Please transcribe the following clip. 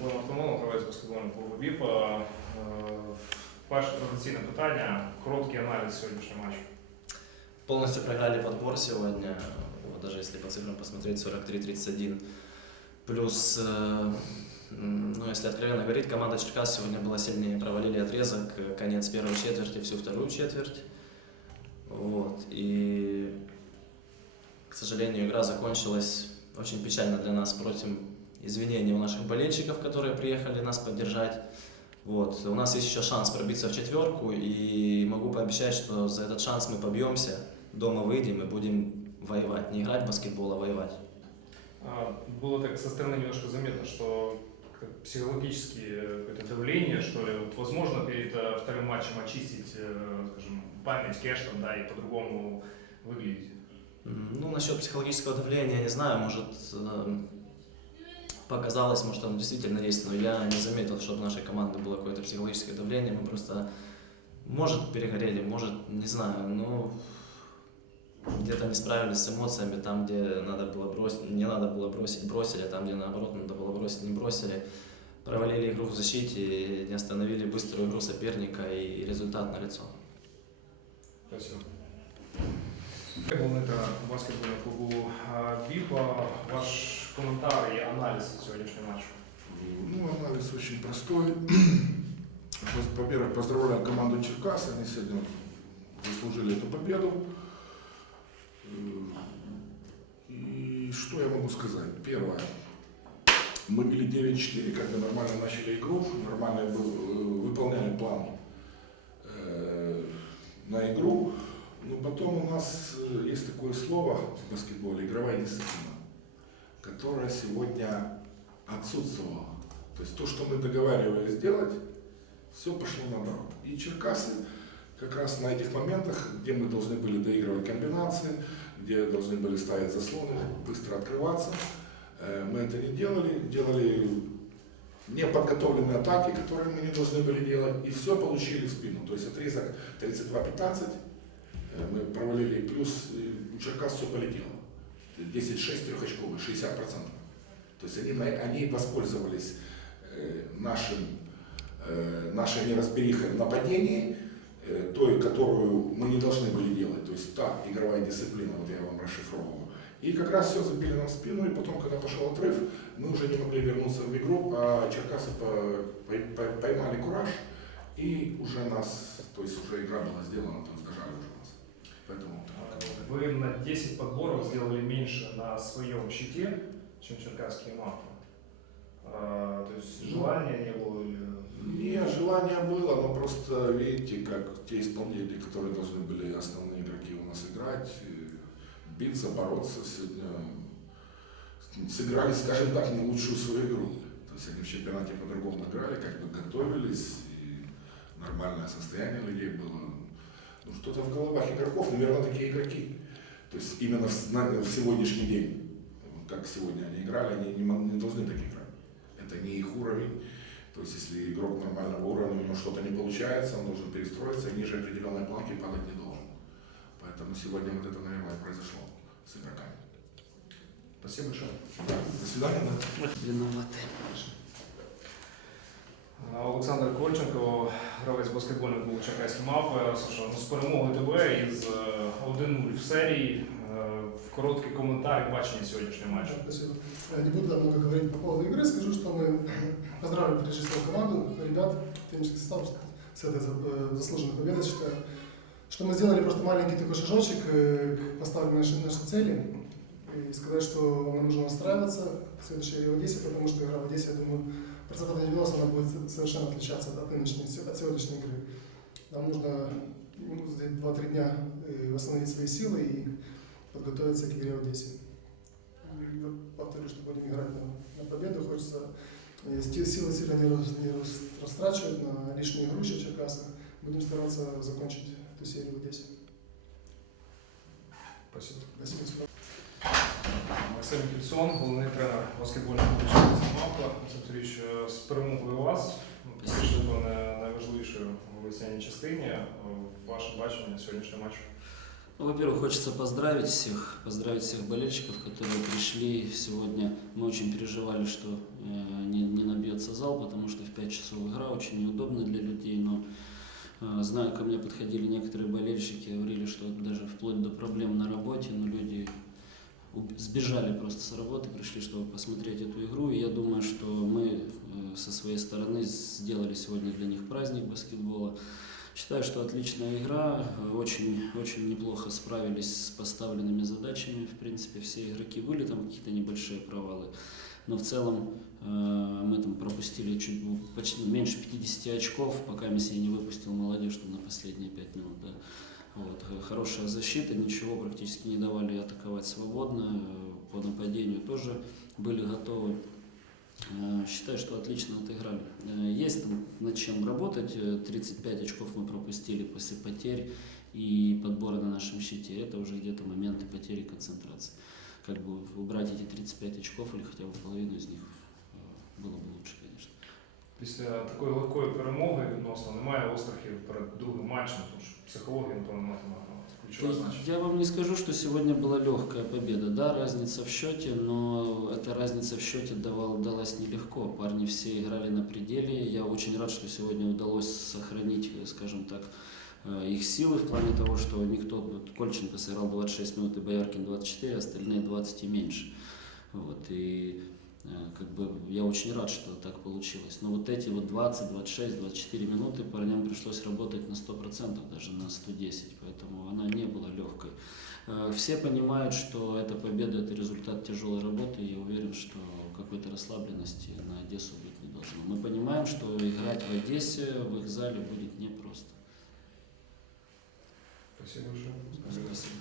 Микола Артамонов, гравець баскетбольного клубу ВІПа. Е, Перше традиційне питання, короткий аналіз сьогоднішнього матчу. Полностью проиграли подбор сегодня. Вот, даже если по цифрам посмотреть, 43-31. Плюс, э, м, ну, если откровенно говорить, команда Черкас сегодня была сильнее. Провалили отрезок, э, конец первой четверти, всю вторую четверть. Вот. И, к сожалению, игра закончилась очень печально для нас. Просим извинения у наших болельщиков, которые приехали нас поддержать. Вот. У нас есть еще шанс пробиться в четверку, и могу пообещать, что за этот шанс мы побьемся, дома выйдем и будем воевать. Не играть в баскетбол, а воевать. А, Было так со стороны немножко заметно, что психологические какое-то давление, что ли. Вот, возможно, перед э, вторым матчем очистить, э, скажем, память, кэш там, да, и по-другому выглядеть. Ну, насчет психологического давления, я не знаю, может, эм, показалось, может, оно действительно есть, но я не заметил, чтобы нашей команды было какое-то психологическое давление. Мы просто, может, перегорели, может, не знаю, но где-то не справились с эмоциями, там, где надо было бросить, не надо было бросить, бросили, там, где наоборот надо было бросить, не бросили. Провалили игру в защите, не остановили быструю игру соперника и результат налицо. Спасибо. Головний тренер баскетбольного клубу а, ВІПа. Ваш коментар і аналіз сьогоднішнього матчу. Ну, анализ очень простой. Во-первых, поздравляем команду Черкас. Они сегодня заслужили эту победу. И что я могу сказать? Первое. Мы били 9-4, когда нормально начали игру, нормально был, э, выполняли план э, на игру. Но потом у нас э, есть такое слово в баскетболе, игровая дисциплина, которая сегодня отсутствовала. То есть то, что мы договаривались сделать, все пошло наоборот. И Черкасы как раз на этих моментах, где мы должны были доигрывать комбинации, где должны были ставить заслоны, быстро открываться, э, мы это не делали, делали неподготовленные атаки, которые мы не должны были делать, и все получили в спину. То есть отрезок 32-15 э, мы провалили, плюс э, Черкас все полетело. 10-6 трехочковые, 60%. То есть они, они воспользовались э, нашим, э, нашей неразберихой в нападении, э, той, которую мы не должны были делать, то есть та игровая дисциплина, вот я вам расшифровываю. И как раз все забили нам в спину, и потом, когда пошел отрыв, мы уже не могли вернуться в игру, а Черкасы по- по- по- поймали кураж, и уже нас, то есть уже игра была сделана, то есть дожали уже. Поэтому Вы на 10 подборов сделали меньше на своем щите, чем черкасские мафы. А, То есть желания не было или... Не, желание было, но просто видите, как те исполнители, которые должны были основные игроки у нас играть, биться, бороться сегодня, сыграли, скажем так, не лучшую свою игру. То есть они в чемпионате по-другому играли, как бы готовились, и нормальное состояние людей было. Ну, что-то в головах игроков, наверное, такие игроки. То есть именно в, на- в сегодняшний день, как сегодня они играли, они не, не должны так играть. Это не их уровень. То есть, если игрок нормального уровня, у него что-то не получается, он должен перестроиться, и ниже определенной планки падать не должен. Поэтому сегодня вот это, наверное, произошло с игроками. Спасибо большое. Да, до свидания. Да. Виноваты. А, Олександр Кольченко, гравець баскетбольного клубу Черкаські мапи. Слушай, ну з перемогою тебе із е, 1-0 в серії. Е, В короткий коментар і бачення сьогоднішнього матчу. Спасибо. Э, Не буду там много говорить по поводу игры, скажу, что мы поздравили прежде всего команду, ребят, тренерский состав с этой за- э, заслуженной победой, считаю. Что мы сделали просто маленький такой шажочек э, к поставленной нашей, нашей цели. И сказать, что нам нужно настраиваться к следующей игре в Одессе, потому что игра в Одессе, я думаю, процентов на 90 она будет совершенно отличаться от нынешней, от сегодняшней игры. Нам нужно ну, за 2-3 дня э, восстановить свои силы и подготовиться к игре в Одессе. Вот повторю, что будем играть на, на победу. Хочется э, силы сильно не, рас- не рас- растрачивать на лишние игруши в Черкасах. Будем стараться закончить эту серию в Одессе. Спасибо. Спасибо. Максим Кільсон, головний тренер баскетбольного клубу Черкаські мапи. Максим Сергійович, е, з перемогою вас. Ну, Прийшли до найважливішої в весняній частині. Е, Ваше бачення сьогоднішнього матчу. Ну, во-первых, хочется поздравить всех, поздравить всех болельщиков, которые пришли сегодня. Мы очень переживали, что э, не, не набьется набьется зал, потому что в 5 часов игра очень неудобно для людей, но э, знаю, ко мне подходили некоторые болельщики, говорили, что даже вплоть до проблем на работе, но люди уб- сбежали просто с работы, пришли, чтобы посмотреть эту игру. И я думаю, что мы э, со своей стороны сделали сегодня для них праздник баскетбола. Считаю, что отличная игра, очень, очень неплохо справились с поставленными задачами. В принципе, все игроки были, там какие-то небольшие провалы. Но в целом э, мы там пропустили чуть бу- почти меньше 50 очков, пока Месси не выпустил молодежь там, на последние 5 минут. Да Вот. э, Хорошая защита, ничего практически не давали атаковать свободно. э, По нападению тоже были готовы. Э, Считаю, что отлично отыграли. Э, Есть там над чем работать. Э, 35 очков мы пропустили после потерь и подбора на нашем щите. Это уже где-то моменты потери концентрации. Как бы убрать эти 35 очков или хотя бы половину из них э, было бы лучше, конечно. Після такої легкої перемоги відносно немає острахів перед другим матчем, тому що психологія, напевно, матиме ключове значення. Я вам не скажу, что сегодня была легкая победа. Да, разница в счете, но эта разница в счете давал, далась нелегко. Парни все играли на пределе. Я очень рад, что сегодня удалось сохранить, скажем так, э, их силы в плане того, что никто, Кольченко сыграл 26 минут и Бояркин 24, остальные 20 и меньше. Вот, и э, как бы я очень рад, что так получилось. Но вот эти вот 20, 26, 24 минуты парням пришлось работать на 100%, даже на 110, поэтому она не была легкой. Э, Все понимают, что эта победа – это результат тяжелой работы, и я уверен, что какой-то расслабленности на Одессу быть не должно. Мы понимаем, что играть в Одессе, в их зале будет непросто. Спасибо большое. Спасибо.